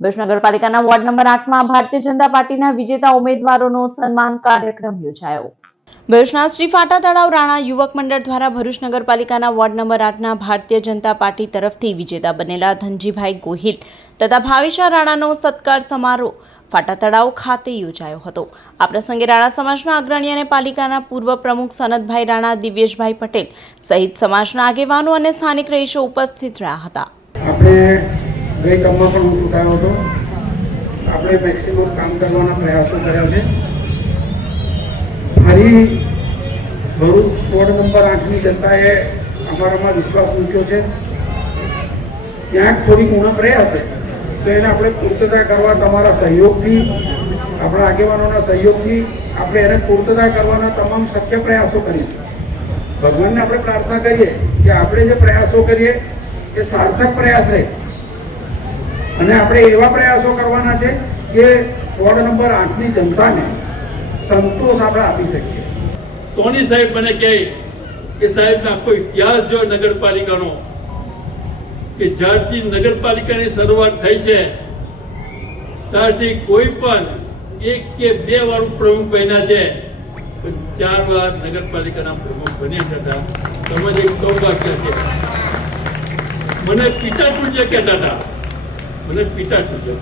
ભરૂચ નગરપાલિકાના ward number 8માં Bharatiya Janata પાર્ટીના વિજેતા ઉમેદવારોનો સન્માન કાર્યક્રમ યોજાયો। ભરૂચના શ્રી ફાટા તળાવ રાણા યુવક મંડળ દ્વારા ભરૂચ નગરપાલિકાના ward number 8ના Bharatiya Janata party તરફથી વિજેતા બનેલા ધનજીભાઈ ગોહિલ તથા ભાવિશા રાણાનો સત્કાર સમારોહ ફાટા તળાવ ખાતે યોજાયો હતો। આ પ્રસંગે રાણા સમાજના અગ્રણી અને પાલિકાના પૂર્વ પ્રમુખ સનતભાઈ રાણા, દિવ્યેશભાઈ પટેલ સહિત સમાજના આગેવાનો અને સ્થાનિક રહીશો ઉપસ્થિત રહ્યા હતા। ગઈ કામમાં પણ હું ચૂંટાયો હતો। આપણે મેક્સિમમ કામ કરવાના પ્રયાસો કર્યા છે। ફરી ભરૂચ વોર્ડ નંબર 8ની જનતાએ અમારામાં વિશ્વાસ મૂક્યો છે। ક્યાંક થોડીક ઉણપ રહ્યા છે તો એને આપણે પૂર્તતા કરવા તમારા સહયોગથી, આપણા આગેવાનોના સહયોગથી આપણે એને પૂર્તતા કરવાના તમામ શક્ય પ્રયાસો કરીશું। ભગવાનને આપણે પ્રાર્થના કરીએ કે આપણે જે પ્રયાસો કરીએ એ સાર્થક પ્રયાસ રહે અને આપણે એવા પ્રયાસો કરવાના છે કે વોર્ડ નંબર 8ની જનતાને સંતોષ આપણે આપી શકીએ। સોની સાહેબ મને કહે કે સાહેબના કોઈ ઇતિહાસ જો નગરપાલિકાનો કે જ્યારથી નગરપાલિકાની શરૂઆત થઈ છે ત્યારથી કોઈ પણ 1 કે 2 વાર પ્રમુખ બન્યા છે, પણ 4 વાર નગરપાલિકાના પ્રમુખ બન્યા હતા। તમે એક સૌભાગ્ય છે। મને પિતા ટૂંચે કહેતા હતા, મને પિતા ટૂંચે